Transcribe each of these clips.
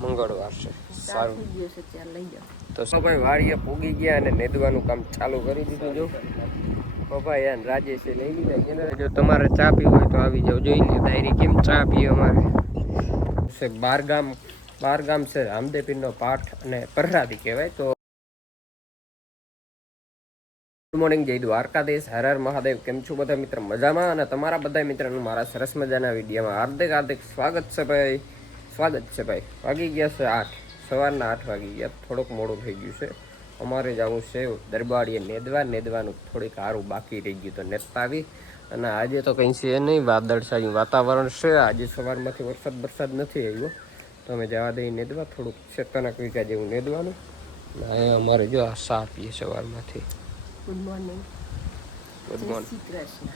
મંગળવાર છે સારું તો ભાઈ વાડીએ પૂગી ગયા અને નેદવાનું કામ ચાલુ કરી દીધું. જો પપ્પા યાર રાજેશે લઈ લીધા. જો તમારે ચા પીવી હોય તો આવી જાવ. જોઈ લે ડાયરી કેમ ચા પીએ અમારે છે. બાર ગામ છે રામદેવપીરનો પાઠ અને પ્રહલાદી કહેવાય. તો ગુડ મોર્નિંગ, જય દ્વારકાધીશ, હર હર મહાદેવ. કેમ છો બધા મિત્ર? મજામાં? અને તમારા બધા મિત્રોનું મારા સરસ મજાના વિડીયોમાં હાર્દિક સ્વાગત છે ભાઈ. વાગી ગયા છે 8, સવારના 8 વાગી ગયા. થોડુંક મોડું થઈ ગયું છે. અમારે જવું છે દરબારીએ નેદવાનું થોડીક સારું બાકી રહી ગયું તો નેદતા આવી. અને આજે તો કંઈ છે નહીં, વાદળછાયું વાતાવરણ છે. આજે સવારમાંથી વરસાદ નથી આવ્યો તો અમે જવા દઈએ નેદવા. થોડુંક 7 વીઘા જેવું નેદવાનું. અહીંયા અમારે જો આ સા પીએ સવારમાંથી. Good morning. Good morning. Shri Krishna.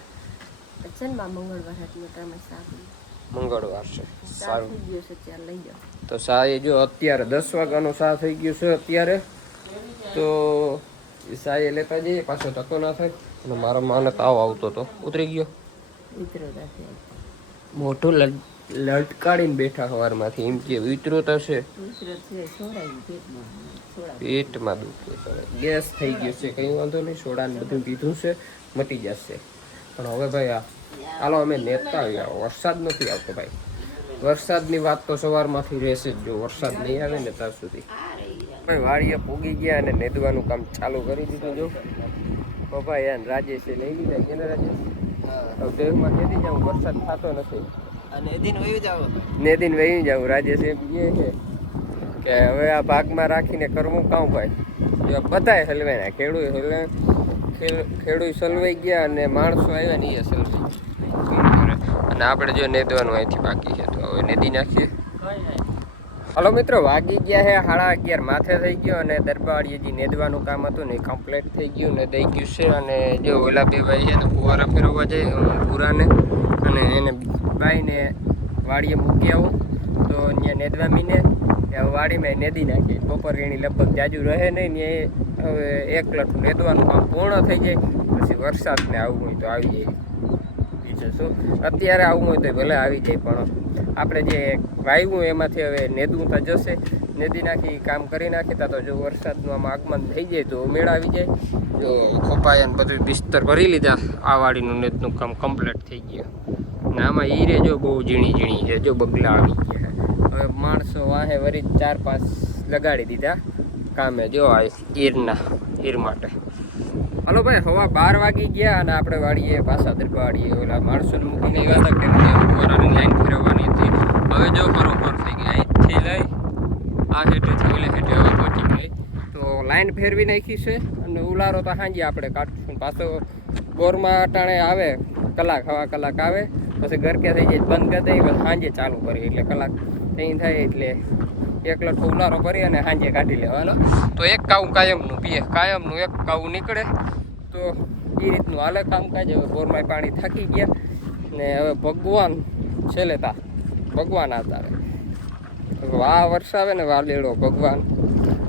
અચનમાં મંગળવાર હતું તમે સાબુ મંગળવાર છે સારું થઈ ગયું છે, ચાલ લઈ જાઓ. તો સા એ જો અત્યારે 10 વાગ્યાનો સા થઈ ગયું છે અત્યારે. તો એ સા એ લેતા જઈએ, પાછો ધક્કો ના થાય. અને મારા માને તાવ આવતો તો ઉતરી ગયો. મોટું લટકાડીને બેઠા સવારમાંથી. એમ કે ઉતરો થશે, પેટમાં દુખે, ગેસ થઈ ગયો છે. કંઈ વાંધો નહીં, સોડા ને બધું પીધું છે, મટી જશે. પણ હવે ભાઈ હાલો અમે નેતા આવ્યા. વરસાદ નથી આવતો ભાઈ. વરસાદની વાત તો સવારમાંથી રહેશે જ, જો વરસાદ નહીં આવે ને ત્યાં સુધી. ભાઈ વાડીએ પૂગી ગયા અને નેદવાનું કામ ચાલુ કરી દીધું. જો પપ્પા યાર રાજેશે લઈ લીધા. કેને રાજેશ દેહમાં નેદી જાઉં, વરસાદ થતો નથી. નેદીને વહી જાઉં. રાજેશ એમ કહે છે કે હવે આ ભાગમાં રાખીને કરવું કામ ભાઈ. બધાય હલવાય, ખેડૂત સલવાઈ ગયા અને માણસો આવ્યા ને એ સલવાઈ. અને આપણે જો નેદવાનું અહીંથી બાકી છે તો હવે નેદી નાખીએ. હલો મિત્રો, વાગી ગયા છે 11:30 માથે થઈ ગયો. અને દરબારીએ જે નેદવાનું કામ હતું ને એ કમ્પ્લીટ થઈ ગયું ને દઈ ગયું છે. અને જો ઓલા બે ભાઈ છે ને ફુવારા ફેરવવા જાય પૂરાને, અને એને બાઈને વાડીએ મૂકી આવું તો ત્યાં નેદવા મીને વાડીમાં નેદી નાખીએ. બપોર એની લગભગ જાજુ રહે નહીં ને. હવે એક લઠું નેદવાનું કામ પૂર્ણ થઈ જાય પછી વરસાદને આવવું હોય તો આવી જાય. બીજું શું, અત્યારે આવવું હોય તો ભલે આવી જાય, પણ આપણે જે વાવ્યું એમાંથી હવે નેદવું તો જશે. નેદી નાખી કામ કરી નાખીતા તો જો વરસાદનું આમાં આગમન થઈ જાય તો મેળ આવી જાય. જો ખોપાયાને બધું બિસ્તર ભરી લીધા. આ વાડીનું નેદનું કામ કમ્પ્લીટ થઈ ગયું. ને આમાં ઈરે જો બહુ ઝીણી છે. જો બગલા આવી ગયા. હવે માણસો વાહે વરી 4-5 લગાડી દીધા કામે. જો આ ઈર માટે. હલો ભાઈ, હવા 12 વાગી ગયા અને આપણે વાડીએ પાછા દરબારીએ ઓલા માણસોને મૂકીને આવ્યા હતા. કેમ કે ફુવારાની લાઈન ફેરવવાની હતી. હવે જો બરોબર થઈ ગઈ. અહીંથી લઈ આ હેઠેથી ઓલે હેઠે હવે પહોંચી ગઈ. તો લાઈન ફેરવી નાખી છે. અને ઉલારો તો સાંજે આપણે કાઢશું. પાછો બોરમાં અટાણે આવે, સવા કલાક આવે, પછી ગરકે થઈ જાય બંધ કરી દઈએ, પછી સાંજે ચાલુ કરીએ. એટલે કલાક ત્યાં થાય એટલે એક લઠો ઉલારો કરી અને સાંજે કાઢી લેવાનો. તો એક કાવું કાયમનું પીએ, કાયમનું એક કાવું નીકળે. તો એ રીતનું હાલે કામકાજ. હવે બોરમાં પાણી થાકી ગયા ને હવે ભગવાન છેલ્લે ભગવાન આધારે આ વરસાવે ને વાલેડો ભગવાન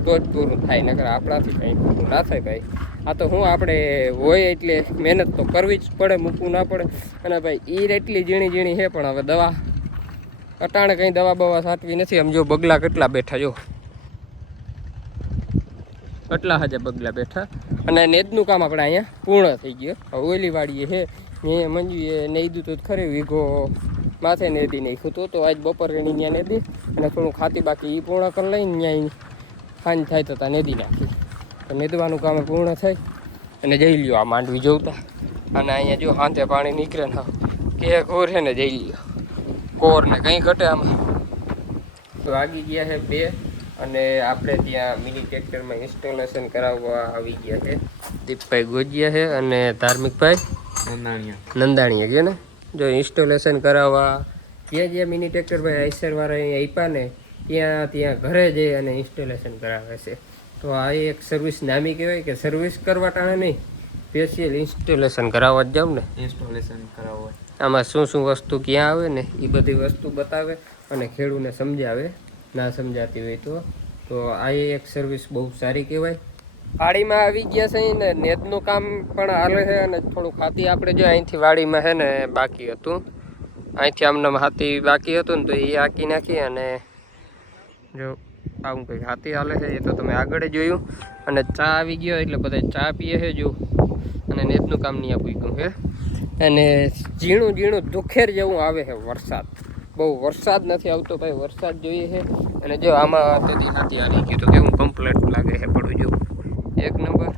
તો જ પૂરું થાય. નકર આપણાથી કંઈ પૂરું ના થાય ભાઈ. આ તો હું આપણે હોય એટલે મહેનત તો કરવી જ પડે, મૂકવું ના પડે. અને ભાઈ ઈર એટલી ઝીણી છે. પણ હવે દવા અટાણે કંઈ દવા છાંટવી નથી. આમ જો બગલા કેટલા બેઠા, જો કેટલા હજાર બગલા બેઠા. અને નેદનું કામ આપણે અહીંયા પૂર્ણ થઈ ગયું. હવે ઓલી વાડીએ છે એ મંજુએ નેદું તો ખરે વીઘો માથે નેદી નાખ્યું તો આજ બપોર એની ત્યાં નેદી. અને થોડું ખાતી બાકી એ પૂર્ણ કરી લઈને ત્યાં સાંજ થાય તો ત્યાં નેદી નાખી. તો નેદવાનું કામ પૂર્ણ થાય. અને જઈ લ્યો આ માંડવી જોતા. અને અહીંયા જો હાંતે પાણી નીકળે ને કે કોર છે ને, જઈ લ્યો કોર ને કંઈ ઘટે આમાં. તો વાગી ગયા છે 2 અને આપણે ત્યાં મિની ટ્રેક્ટરમાં ઇન્સ્ટોલેશન કરાવવા આવી ગયા છે દીપભાઈ ગોજિયા છે અને ધાર્મિકભાઈ નંદાણીયા ગયો ને. જો ઇન્સ્ટોલેશન કરાવવા જ્યાં મિની ટ્રેક્ટરભાઈ આઈસરવાળા આપ્યા ને ત્યાં ઘરે જઈ અને ઇન્સ્ટોલેશન કરાવે છે. તો આ એક સર્વિસ નામી કહેવાય કે સર્વિસ કરવા ટાણે નહીં, સ્પેશિયલ ઇન્સ્ટોલેશન કરાવવા જ જાઉં ને. ઇન્સ્ટોલેશન કરાવવા આમાં શું વસ્તુ ક્યાં આવે ને એ બધી વસ્તુ બતાવે અને ખેડૂતને સમજાવે. ના સમજાતી હોય તો આ એક સર્વિસ બહુ સારી કહેવાય. વાડીમાં આવી ગયા છે ને નેદનું કામ પણ હાલે છે. અને થોડું ખાતી આપણે જો અહીંથી વાડીમાં છે ને બાકી હતું અહીંથી આમને હાથી બાકી હતું ને તો એ હાંકી નાખી. અને જો આવું કંઈક હાથી હાલે છે એ તો તમે આગળ જોયું. અને ચા આવી ગયો એટલે બધા ચા પીએ છે જો. અને નેતનું કામ નહીં આપી ગયું છે. અને ઝીણું ઝીણું દુખેર જેવું આવે છે વરસાદ. બહુ વરસાદ નથી આવતો ભાઈ, વરસાદ જોઈએ છે. અને જો આમાં તેથી હાથી હાલી ગયું તો કેવું કમ્પ્લેટ લાગે છે પડું જેવું, એક નંબર.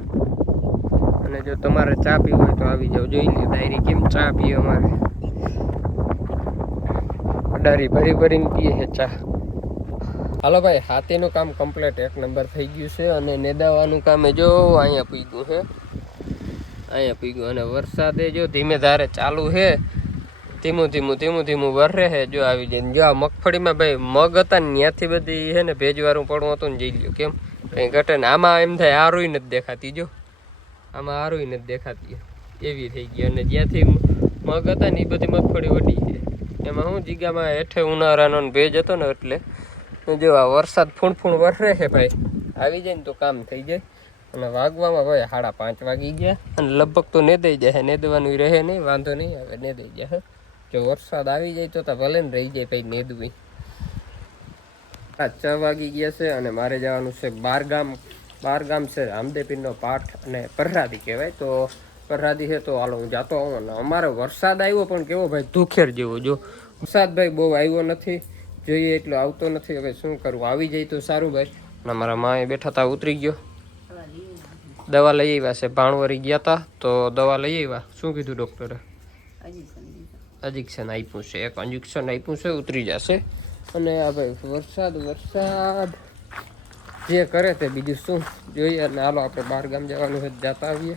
અને જો તમારે ચા પીવી હોય તો આવી જાવ, જોઈ લે ડાયરી કેમ ચા પીએ અમારે. અડારી ભરી ભરીને પીએ છે ચા. હાલો ભાઈ, હાથીનું કામ કમ્પ્લીટ એક નંબર થઈ ગયું છે. અને નેદાવાનું કામ જો અહીંયા પૂગ્યું છે, અહીંયા પૂગ્યું. અને વરસાદે જો ધીમે ધારે ચાલુ છે, ધીમું ધીમું વરરે છે. જો આવી જાય જો આ મગફળીમાં ભાઈ મગ હતા ને ત્યાંથી બધી છે ને ભેજવાળું પડવું હતું ને જઈ લ્યો કેમ કંઈ ઘટે ને. આમાં એમ થાય આરુંય નથી દેખાતી, જો આમાં આરુંય નથી દેખાતી એવી થઈ ગઈ. અને જ્યાંથી મગ હતા ને એ બધી મગફળી વટી છે. એમાં હું જીગામાં હેઠે ઉનાળાનો ભેજ હતો ને એટલે જો આ વરસાદ ફૂણ વરસે છે ભાઈ, આવી જાય ને તો કામ થઈ જાય. અને વાગવામાં ભાઈ 5:30 વાગી ગયા. અને લગભગ તો નેદાઈ જાય, નેદવાનું રહે નહીં, વાંધો નહીં આવે, નેદાઈ જાય. જો વરસાદ આવી જાય તો ભલે ને રહી જાય ભાઈ નેદવી. 6 વાગી ગયા છે અને મારે જવાનું છે બારગામ છે રામદેવપીરનો પાઠ અને પરરાદી કહેવાય. તો પરરાદી છે તો હાલો હું જાતો આવું. અને અમારે વરસાદ આવ્યો પણ કેવો ભાઈ ધુખેર જેવો. જો વરસાદ ભાઈ બહુ આવ્યો નથી, જોઈએ એટલો આવતો નથી. હવે શું કરવું, આવી જાય તો સારું ભાઈ. અને મારા માએ બેઠા હતા, ઉતરી ગયો. દવા લઈ આવ્યા છે, ભાણવરી ગયા હતા તો દવા લઈ આવ્યા. શું કીધું ડૉક્ટરે? ઇન્જેક્શન આપ્યું છે, એક ઇન્જેક્શન આપ્યું છે, ઉતરી જશે. અને આ ભાઈ વરસાદ જે કરે તે બીજું શું જોઈએ. અને હાલો આપણે બહાર ગામ જવાનું હોય જતા આવીએ.